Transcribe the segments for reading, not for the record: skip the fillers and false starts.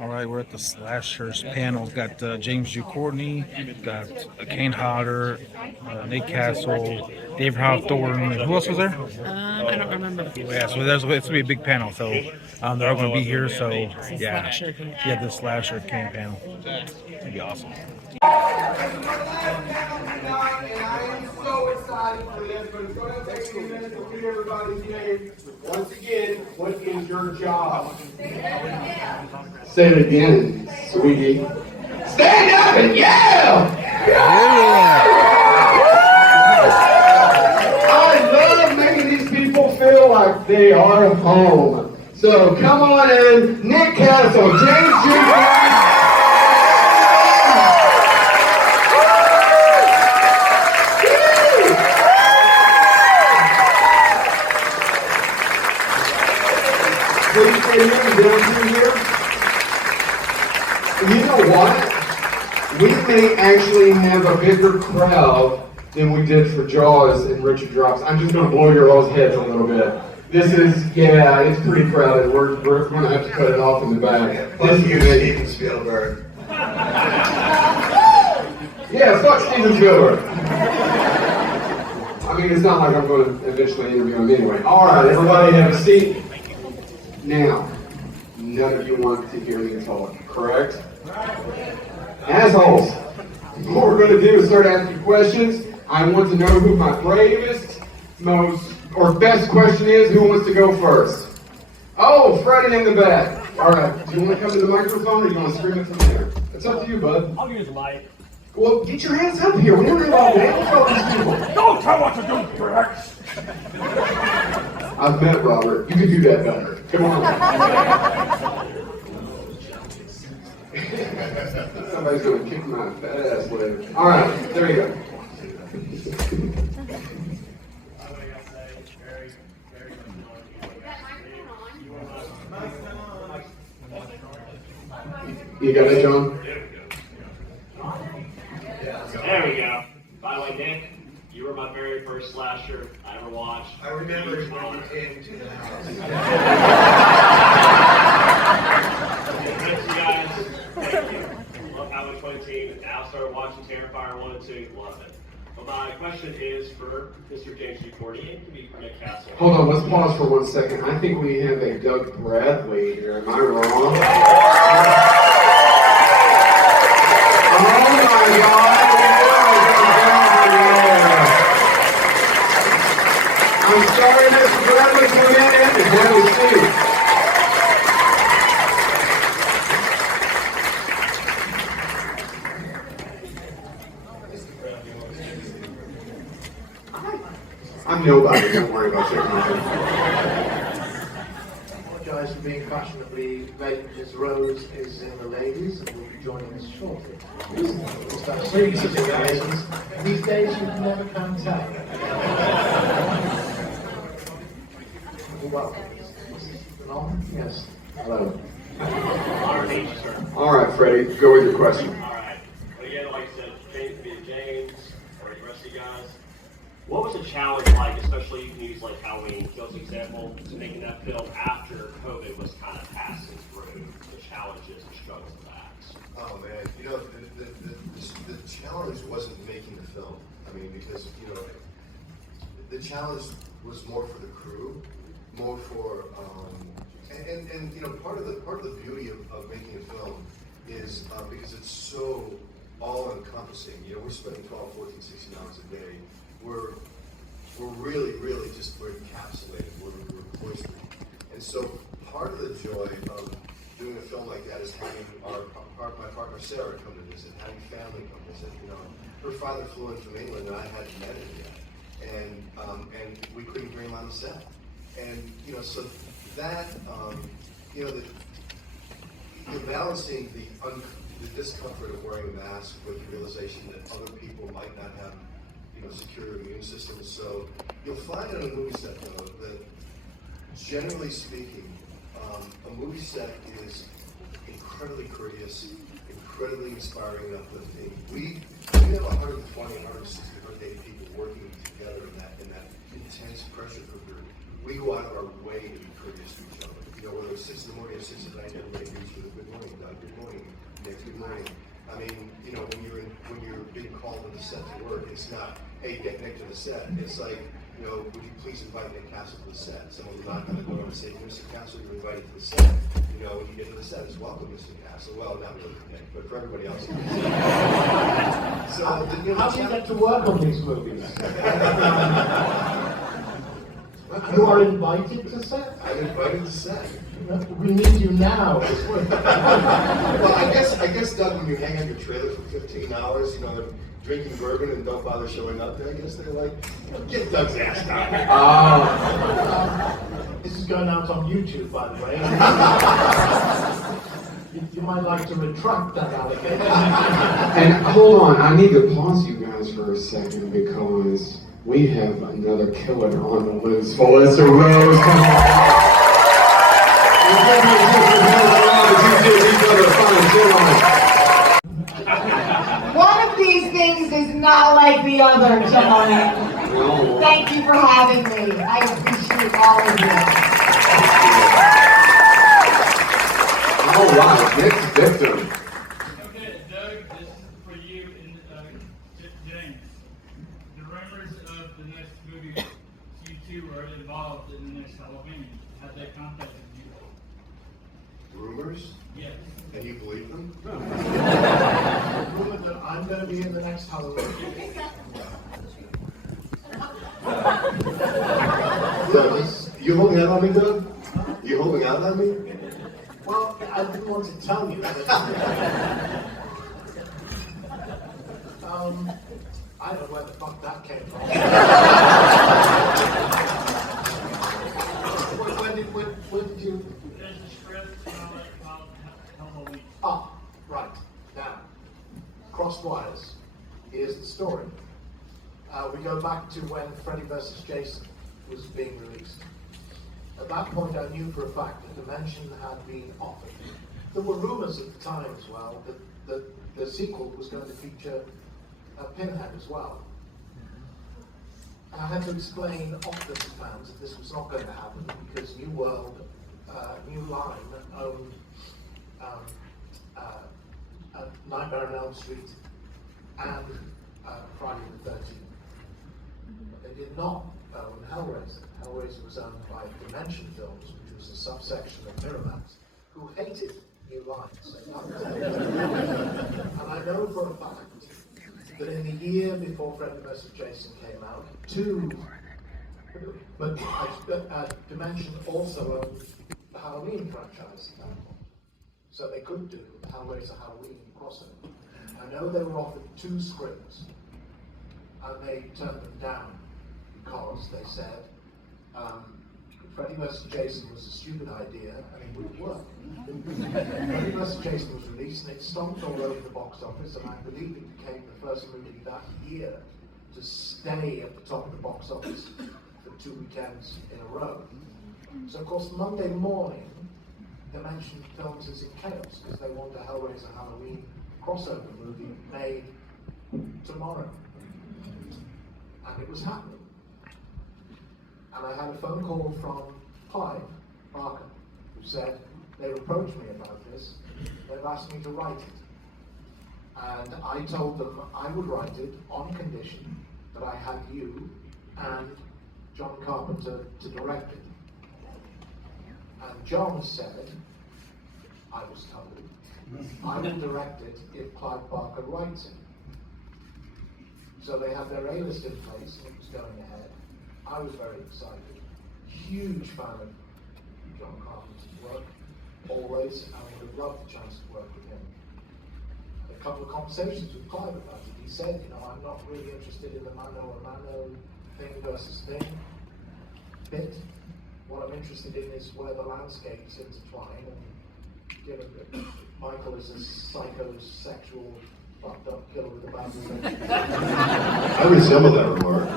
All right, we're at the Slashers panel. We've got Jude Cortney, got Kane Hodder, Nate Castle, David Howard Thornton. Who else was there? I don't remember. Yeah, so it's going to be a big panel. So they're all going to be here. So yeah, the Slasher Kane panel. It'll be awesome. And I am so excited for this, but it's going to take me a minute to read everybody's name. Once again, what is your job? Say it again, sweetie. Stand up and yell! I love making these people feel like they are home. So come on in, Nick Castle, James Jude. You know what? We may actually have a bigger crowd than we did for Jaws and Richard Drops. I'm just going to blow your all's heads a little bit. This is, yeah, it's pretty crowded. We're going to have to cut it off in the back. Fuck you, Steven Spielberg. Yeah, fuck Steven Spielberg. I mean, it's not like I'm going to eventually interview him anyway. All right, everybody have a seat. Now, none of you want to hear me talk, correct? Assholes. What we're going to do is start asking questions. I want to know who my bravest, best question is. Who wants to go first? Oh, Freddie in the back. All right. Do you want to come to the microphone or do you want to scream it from there? It's up to you, bud. I'll use the mic. Well, get your hands up here. We don't have all day. Let's go these people. Don't tell what to do, Rex! I've met Robert. You can do that better. Come on. Somebody's going to kick my fat ass later. All right, there you go. You got it, John? There we go. By the way, Nick, you were my very first slasher I ever watched. I remember when you came to the house. Thanks, you guys. Thank you. Love Halloween 2018. Now started watching Terrifier 1 and 2. Love it. But my question is for Mr. James Jude Cortney. It can be for Nick Castle. Hold on, let's pause for 1 second. I think we have a Doug Bradley here. Am I wrong? Oh my God! I'm sorry, Mr. Bradley, come in and have a seat. I'm nobody, don't worry about checking my phone. I apologize for being fashionably late. Ms. Rose is in the ladies and will be joining us shortly. It's about serious situations. These days you can never can tell. You're welcome. Yes. Hello. Honor to meet you, sir. All right, Freddie, go with your question. All right. But again, like I said, James, or the rest of you guys, what was the challenge like, especially you can use like Halloween Kills example, to making that film after COVID was kind of passing through, the challenges and struggles of that? Oh man, you know, the challenge wasn't making the film. I mean, because, you know, the challenge was more for the crew, more for, and you know, part of the beauty of making a film is because it's so all-encompassing. You know, we're spending 12, 14, 16 hours a day. We're really we're encapsulated, we're cloistered. And so part of the joy of doing a film like that is having my partner Sarah come to visit, having family come visit. You know, her father flew in from England and I hadn't met him yet. And we couldn't bring him on the set. And you know, so that you know, you're balancing the discomfort of wearing a mask with the realization that other people might not have, you know, secure immune systems. So you'll find on a movie set, though, that generally speaking, a movie set is incredibly courteous, incredibly inspiring and uplifting. We have 120, 160, 180 people working together in that intense pressure cooker. We go out of our way to be courteous to each other. You know, whether it's 6 in the morning or 6 at night, everybody agrees with a good morning, Doug. morning. I mean, you know, when you're being called to the set to work, it's not, hey, get Nick to the set. It's like, you know, would you please invite Nick Castle to the set? Someone's not going to go and say, Mr. Castle, you're invited to the set. You know, when you get to the set, it's welcome, Mr. Castle. Well, not really for Nick, but for everybody else. So, How do you get to work on these movies? You are invited to set? I'm invited to set. We need you now. Well, I guess, Doug, when you hang on your trailer for 15 hours, you know, drinking bourbon and don't bother showing up, I guess they're like, you know, get Doug's ass down here. This is going out on YouTube, by the way. You might like to retract that allegation. And hold on, I need to pause you guys for a second because we have another killer on the loose. Melissa Rose, come on. One of these things is not like the other, gentlemen. No. Thank you for having me. I appreciate all of you. All right, next victim. Okay, Doug, this is for you and James. The rumors of the next movie, you two are involved in the next Halloween. Have they contacted you? Rumors? Yes. And you believe them? Rumor that I'm going to be in the next Halloween. Doug, you holding out on me, Doug? You holding out on me? Well, I didn't want to tell you. But, I don't know where the fuck that came from. When did you... There's a script called Halloween. Ah, right. Now, crossed wires. Here's the story. We go back to when Freddy vs. Jason was being released. At that point, I knew for a fact that Dimension had been offered. There were rumors at the time as well that the sequel was going to feature a Pinhead as well. And I had to explain Optus fans that this was not going to happen because New World, New Line owned Nightmare on Elm Street and Friday the 13th. But they did not own Hellraiser. Hellraiser was owned by Dimension Films, which was a subsection of Miramax, who hated New Line. And I know for a fact that in the year before Freddy vs. Jason came out, Dimension also owned the Halloween franchise at that point. So they could do the Hellraiser Halloween crossover. I know they were offered 2 scripts, and they turned them down because they said Freddy vs. Jason was a stupid idea and it wouldn't work. Freddy vs. Jason was released and it stomped all over the box office, and I believe it became the first movie that year to stay at the top of the box office for 2 weekends in a row. So of course Monday morning, Dimension Films is in chaos because they want a Hellraiser Halloween crossover movie made tomorrow. And it was happening. And I had a phone call from Clive Barker, who said, they've approached me about this, they've asked me to write it. And I told them I would write it on condition that I had you and John Carpenter to direct it. And John said, I was told, I will direct it if Clive Barker writes it. So they had their A-list in place and it was going ahead. I was very excited. Huge fan of John Carpenter's work, always, and I would have loved the chance to work with him. Had a couple of conversations with Clive about it. He said, you know, I'm not really interested in the mano-a-mano thing versus thing bit. What I'm interested in is where the landscapes intertwine, and given that Michael is a psychosexual, fucked up killer with a bad relationship. I resemble that remark.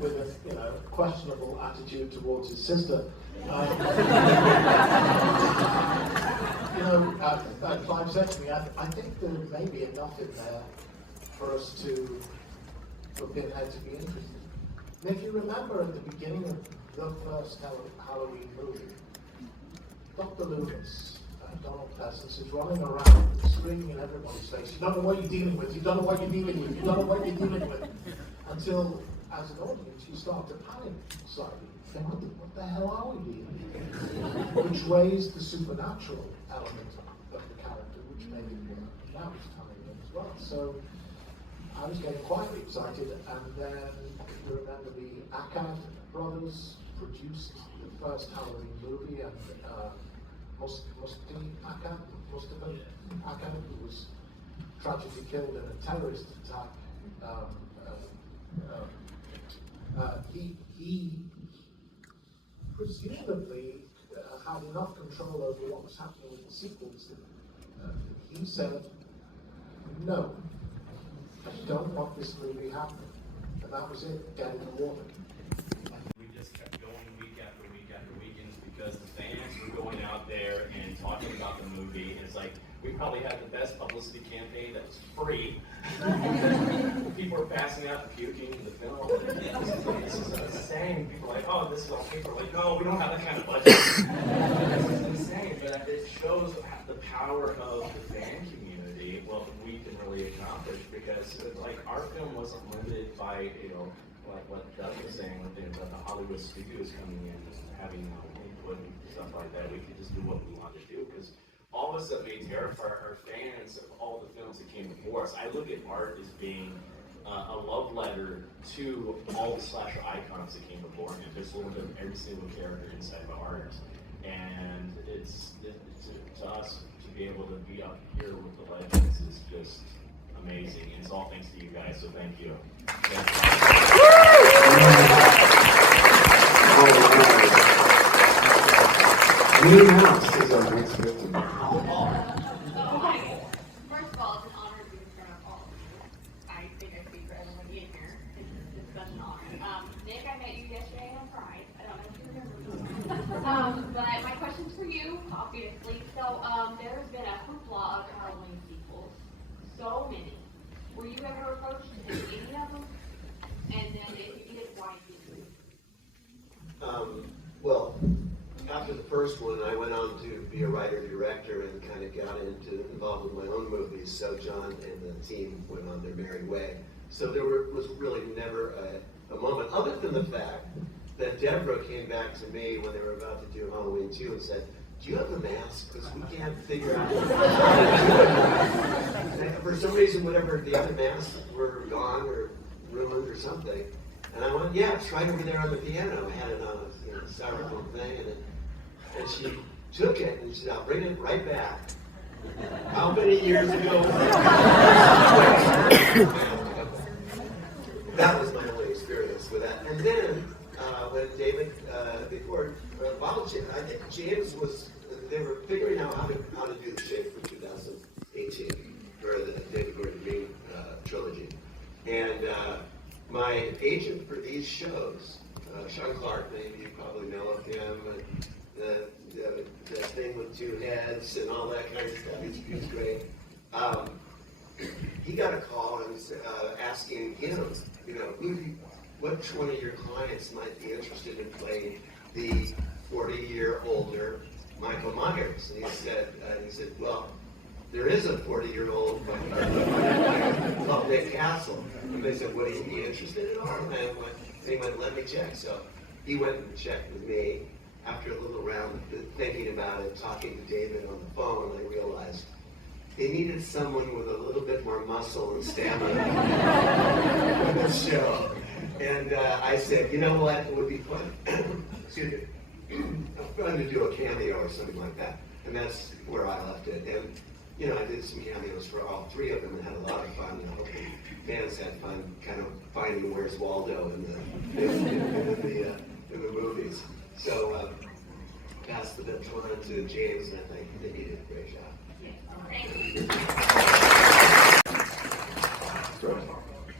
with a questionable attitude towards his sister. Clive said to me, I think there may be enough in there for us for Pinhead to be interested. And if you remember at the beginning of the first Halloween movie, Dr. Loomis, Donald Pleasance is running around screaming in everybody's face, you don't know what you're dealing with, you don't know what you're dealing with, you don't know what you're dealing with. Until, as an audience, you start to panic slightly. Think, what the hell are we dealing with? Which raised the supernatural element of the character, which made it work. And that was coming in as well. So I was getting quite excited, and then you remember the Akkad brothers produced the first Halloween movie, and Mustafa Akkad, who was tragically killed in a terrorist attack. He presumably had enough control over what was happening with the sequels that he said, no, I don't want this movie happening. And that was it, dead in the water. We just kept going week after week after week, and it's because the fans were going out there and talking about the movie, and it's like, we probably had the best publicity campaign that was free. People were passing out and puking in the film. This is insane. People are like, oh, this is all paper. Like, no, we don't have that kind of budget. This is insane, but it shows the power of the fan community, what we can really accomplish, because like our film wasn't limited by, like what Doug was saying, about the Hollywood studios coming in and having input and stuff like that. We could just do what we wanted to do, because all of us that made Terrifier are fans of all the films that came before us. I look at art as being a love letter to all the slasher icons that came before me. There's a little bit of every single character inside of art. And it's to us to be able to be up here with the legends is just amazing. And it's all thanks to you guys, so thank you. New House is our next victim. First of all, it's an honor to be in front of all of you. I think I speak for everyone in here. It's such an honor. Nick, I met you yesterday on Pride. I don't know if you remember me. But my question's for you, obviously. So there's been a hoopla of Halloween sequels. So many. Were you ever approached to do any of them? And then if you did, why did you? Well, after the first one, I went on to be a writer-director and kind of got involved with my own movies. So John and the team went on their merry way. So there was really never a moment, other than the fact that Deborah came back to me when they were about to do Halloween 2 and said, do you have the mask? Because we can't figure out how to do it. For some reason, whatever, the other masks were gone or ruined or something. And I went, yeah, it's right over there on the piano. I had it on a styrofoam thing, and she took it and she said, I'll bring it right back. How many years ago? That was my only experience with that. And then when David, before I think James they were figuring out how to do the shape for 2018 for the David Gordon Green trilogy. And my agent for these shows, Sean Clark, maybe you probably know of him, the thing with two heads and all that kind of stuff, he's great. He got a call and asking him, which one of your clients might be interested in playing the 40-year-older Michael Myers? And he said, well, there is a 40-year-old called Nick Castle. And they said, would he be interested at all? And he went, let me check. So he went and checked with me. After a little round of thinking about it, talking to David on the phone, I realized they needed someone with a little bit more muscle and stamina in the show. And I said, you know what, it would be fun. Excuse me. Fun to do a cameo or something like that. And that's where I left it. And, I did some cameos for all three of them and had a lot of fun. I hope the fans had fun kind of finding Where's Waldo in the movies. So, pass the baton to James, and I think he did a great job.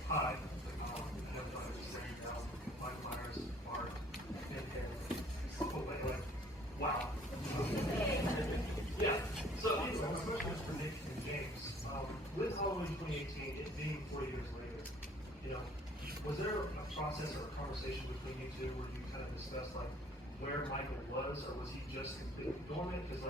Hi. Mike Myers, Mark, wow. Yeah. So anyway, my question is for Nick and James. With Halloween 2018, it being 4 years later, was there a process or a conversation between you two where you kind of discussed where Michael was, or was he just completely dormant? Because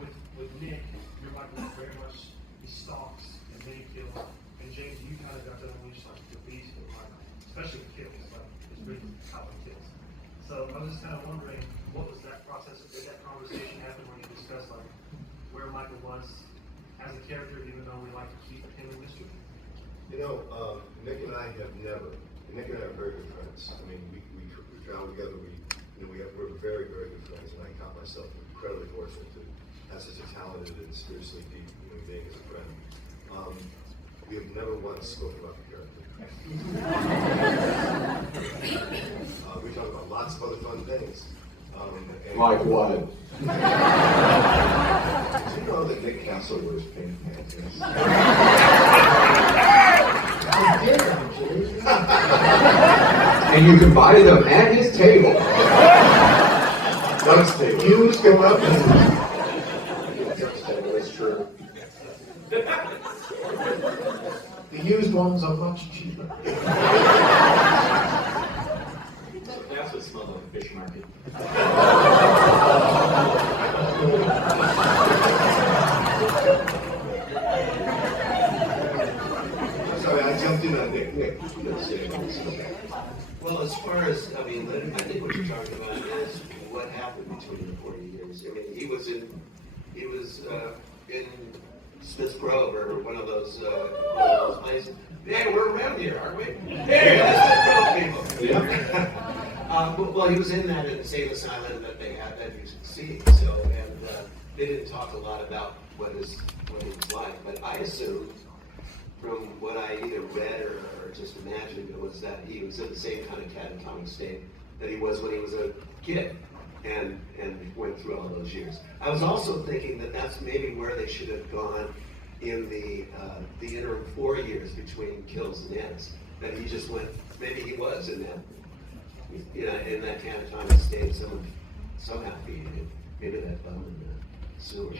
with with Nick, your Michael was very much, he stalks and then he kills. And James, you kind of got to unleash like the beast with Michael, especially the kills, like it's really how he kills. So I was just kind of wondering, what was that process? Did that conversation happen when you discussed like where Michael was as a character, even though we like to keep him in mystery? You know, Nick and I have never, Nick and I are very good friends. I mean, we travel together, we're very, very good friends, and I count myself incredibly fortunate to have such a talented and spiritually deep human being as a friend. We have never once spoken about the character. We talk about lots of other fun things. Like what? Did you know that Nick Castle wears pink pants? And you can buy them at his table. Doug's table. Views go up. That's true. The used ones are much cheaper. That's what smells like a fish market. Sorry, I jumped in on Nick. Nick, you gotta say it. Well, as far as, I mean, I think what you're talking about is what happened between the 40 years. I mean, he was in Smith's Grove or one of those places. Hey, we're around here, aren't we? Hey, that's Smith's Grove people. Yeah. Well, he was in that insane asylum that they had that you could see. So, and they didn't talk a lot about what it was like. But I assumed, from what I either read or just imagined, it was that he was in the same kind of catatonic state that he was when he was a kid and went through all those years. I was also thinking that that's maybe where they should have gone in the interim 4 years between kills and ends. That he just went, maybe he was in that, in that catatonic state. Someone somehow feeding him into that bum in the sewer.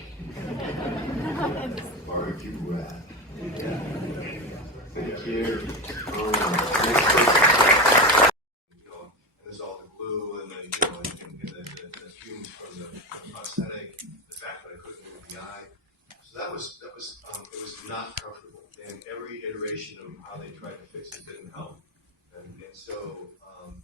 Barbecue rat. Yeah. Thank you. And there's all the glue and the fumes from the prosthetic, the fact that I couldn't move the eye. So it was not comfortable. And every iteration of how they tried to fix it didn't help. And so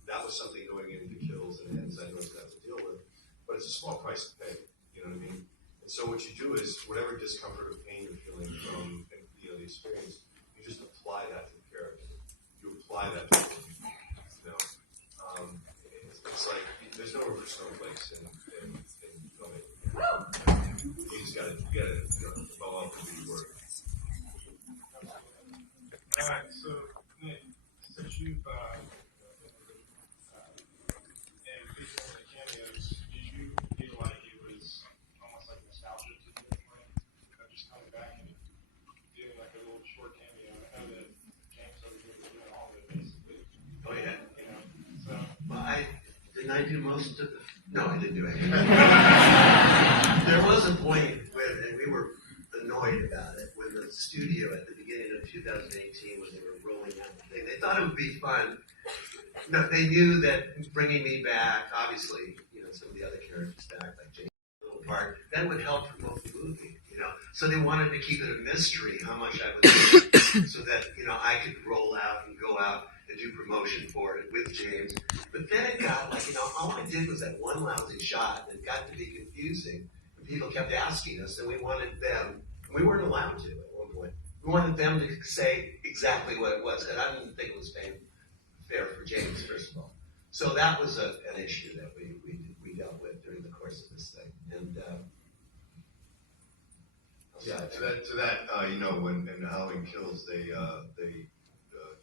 that was something going into kills and ends I know I have to deal with. But it's a small price to pay. You know what I mean? And so what you do is whatever discomfort or pain you're feeling from the experience, you just apply that to the character. You apply that to the it's like there's no room for snowflakes in filmmaking. You just gotta follow up and do your work. Alright, so Nick, since you've and based on the cameos, did you feel like it was almost like nostalgia to you, of just coming back and doing like a little short cameo? I know that James over here was doing all of it basically. Oh yeah. So Well, didn't I do most of the? No, I didn't do anything. There was a point and we were annoyed about it, when the studio at the beginning of 2018, when they were rolling out the thing, they thought it would be fun. No, they knew that bringing me back, obviously, some of the other characters back, like James, little part, that would help promote the movie, So they wanted to keep it a mystery how much I was doing, so that, I could roll out and go out and do promotion for it with James. But then it got like, all I did was that one lousy shot, and it got to be confusing. And people kept asking us, and we wanted them, we weren't allowed to at one point. We wanted them to say exactly what it was, and I didn't think it was fair for James, first of all. So that was an issue that we dealt with during the course of this thing. And Yeah, to that, when in Halloween Kills, they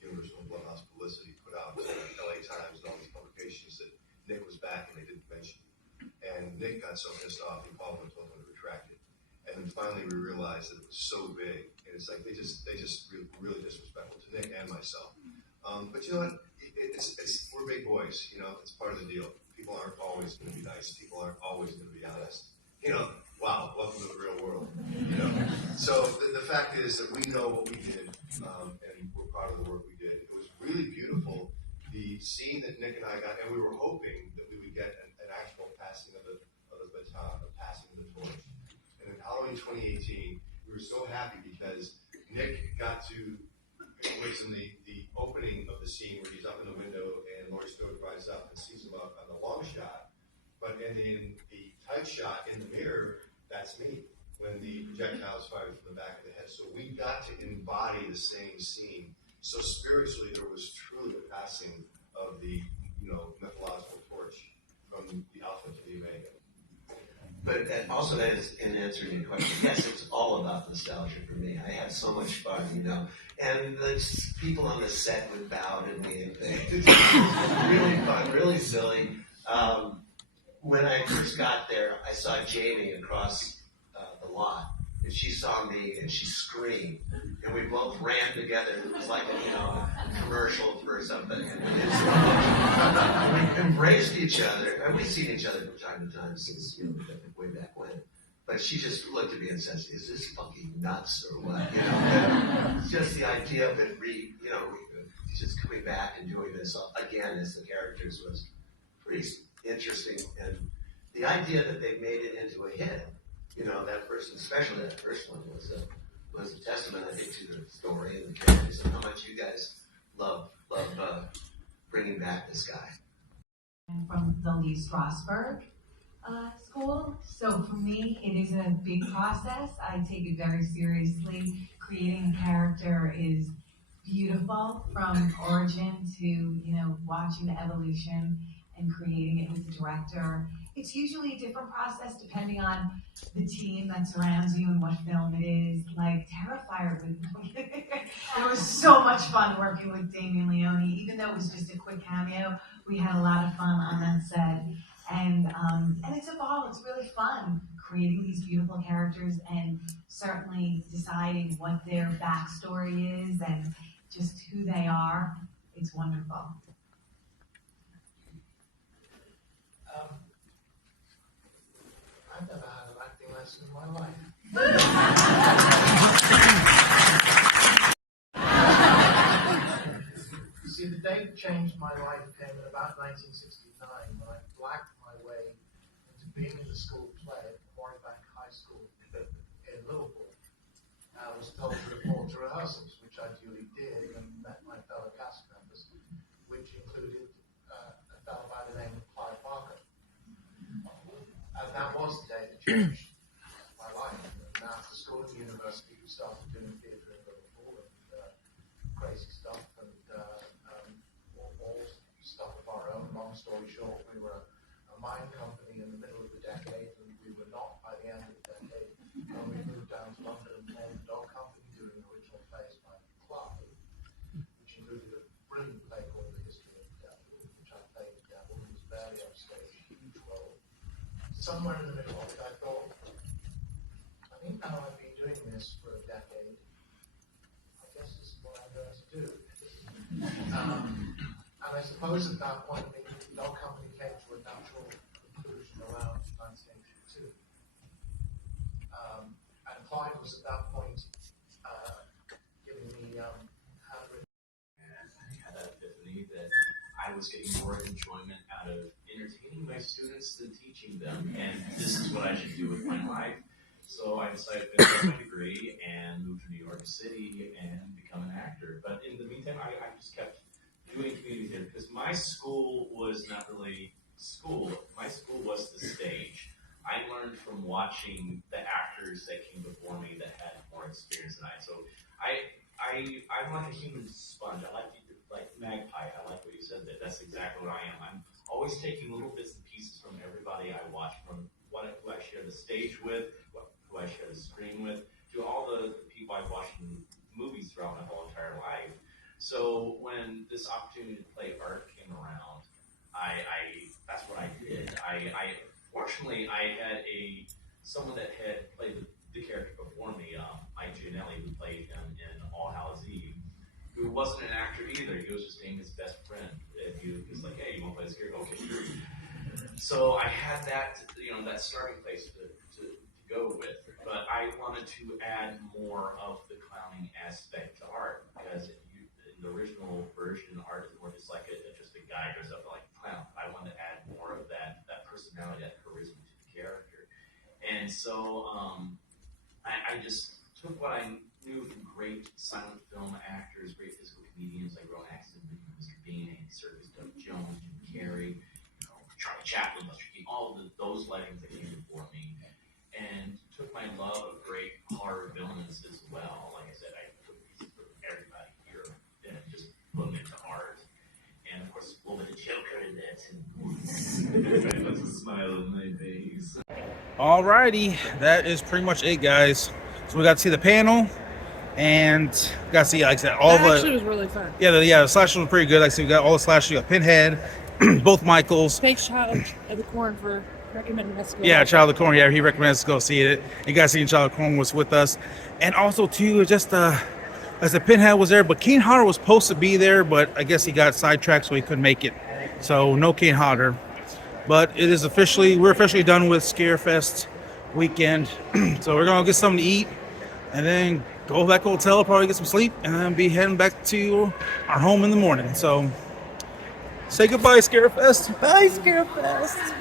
Universal Bloodhouse Publicity put out LA Times and all these publications that Nick was back and they didn't mention it. And Nick got so pissed off, he called them and told them to retract it. And then finally we realized that it was so big, and it's like they just really disrespectful to Nick and myself. But you know what? We're big boys. It's part of the deal. People aren't always going to be nice. People aren't always going to be honest. Wow, welcome to the real world. So the fact is that we know what we did, and we're proud of the work we did. It was really beautiful. The scene that Nick and I got, and we were hoping that we would get an actual passing of the baton, a passing of the torch. And in Halloween 2018. We were so happy because Nick got to, it was in the opening of the scene where he's up in the window and Laurie Strode rises up and sees him up on the long shot. But in the tight shot in the mirror, that's me when the projectile is fired from the back of the head. So we got to embody the same scene. So spiritually, there was truly a passing of the, mythological torch from the Alpha to the Omega. But also that is in answering your question. Yes, it's all about nostalgia for me. I had so much fun, and the people on the set would bow to me and things. Really fun, really silly. When I first got there, I saw Jamie across the lot, and she saw me and she screamed, and we both ran together. It was like a commercial for something. And we embraced each other, and we've seen each other from time to time since way back when. But she just looked at me and says, "Is this fucking nuts or what?" Just the idea of it, just coming back and doing this again as the characters was pretty interesting, and the idea that they made it into a hit, that first, especially that first one, was a testament, I think, to the story and the characters and how much you guys love bringing back this guy. I'm from the Lee Strasberg school, so for me, it is a big process. I take it very seriously. Creating a character is beautiful from origin to, watching the evolution and creating it with the director. It's usually a different process depending on the team that surrounds you and what film it is. Like Terrifier, it was so much fun working with Damien Leone. Even though it was just a quick cameo, we had a lot of fun on that set. And it's evolved. It's really fun creating these beautiful characters and certainly deciding what their backstory is and just who they are. It's wonderful. I've never had an acting lesson in my life. You see, the day that changed my life came in about 1969 when I blacked my way into being in the school play at Moraybank High School in Liverpool. I was told to report to rehearsals, which I duly did, and met my fellow cast members, which included a fellow by the name of Clive Barker. And that was the day that changed my life. And after school at the university, we started doing theatre in Liverpool and crazy stuff and all stuff of our own. Long story short, we were a mine company in the middle of the decade, and we were not by the end of the decade. And we moved down to London and formed a dog company doing original plays by Clive, which included a brilliant play called The History of the Devil, which I played the devil, who was barely on stage, a huge role. Somewhere in the middle of it, I thought, I think now I've been doing this for a decade. I guess this is what I'm going to do. And I suppose at that point, the dog company came to a natural conclusion around 1982. And Clive was at that point giving me handwritten. And I had that epiphany that I was getting more enjoyment out of entertaining my students than teaching them, and this is what I should do with my life. So I decided to finish my degree and move to New York City and become an actor. But in the meantime, I just kept doing community theater because my school was not really school. My school was the stage. I learned from watching the actors that came before me that had more experience than I. So I'm like a human sponge. I like Magpie. I like what you said. That's exactly what I am. I'm always taking little bits and pieces from everybody I watch, from who I share the stage with, who I share the screen with, to all the people I've watched in movies throughout my whole entire life. So when this opportunity to play art came around, that's what I did. Fortunately, I had someone that had played the character before me, Mike Gianelli, who played him in All Hallows Eve, who wasn't an actor either. He was just being his best friend. And he was like, "Hey, you want to play this character?" Okay, sure. So I had that, that starting place to go with. But I wanted to add more of the clowning aspect to art, because in the original version, art is more just like just a guy dressed up like a clown. I wanted to add more of that personality, that charisma to the character. And so I just took what I knew from great silent film actors, great physical comedians like Rowan Atkinson, Mr. Bean, Andy Serkis, Doug Jones, Jim Carrey, Charlie Chaplin, Buster Keaton, all of those legends that came before me, and took my love of great horror villains as well. Like I said, I took pieces from everybody here and just put them into art. And of course, a little bit of Joker in that. Everybody puts a smile on my face. Alrighty, that is pretty much it, guys. So we got to see the panel, and we got to see, like I said, all That the. actually was really fun. Yeah, the slasher was pretty good. Like I said, we got all the slashers. You got Pinhead, both Michaels. Thanks, Child of the Corn, for recommending us to go. Yeah, Child of the Corn. Yeah, he recommends us to go see it. You guys seen Child of the Corn was with us, and also too, just as the Pinhead was there, but Kane Hodder was supposed to be there, but I guess he got sidetracked, so he couldn't make it. So no Kane Hodder. But we're officially done with Scarefest weekend. So we're gonna get something to eat, and then go back to the hotel, probably get some sleep, and then be heading back to our home in the morning. So say goodbye, Scarefest. Bye, Scarefest.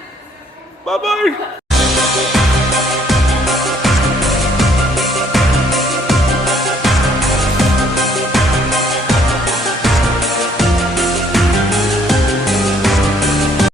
Bye-bye.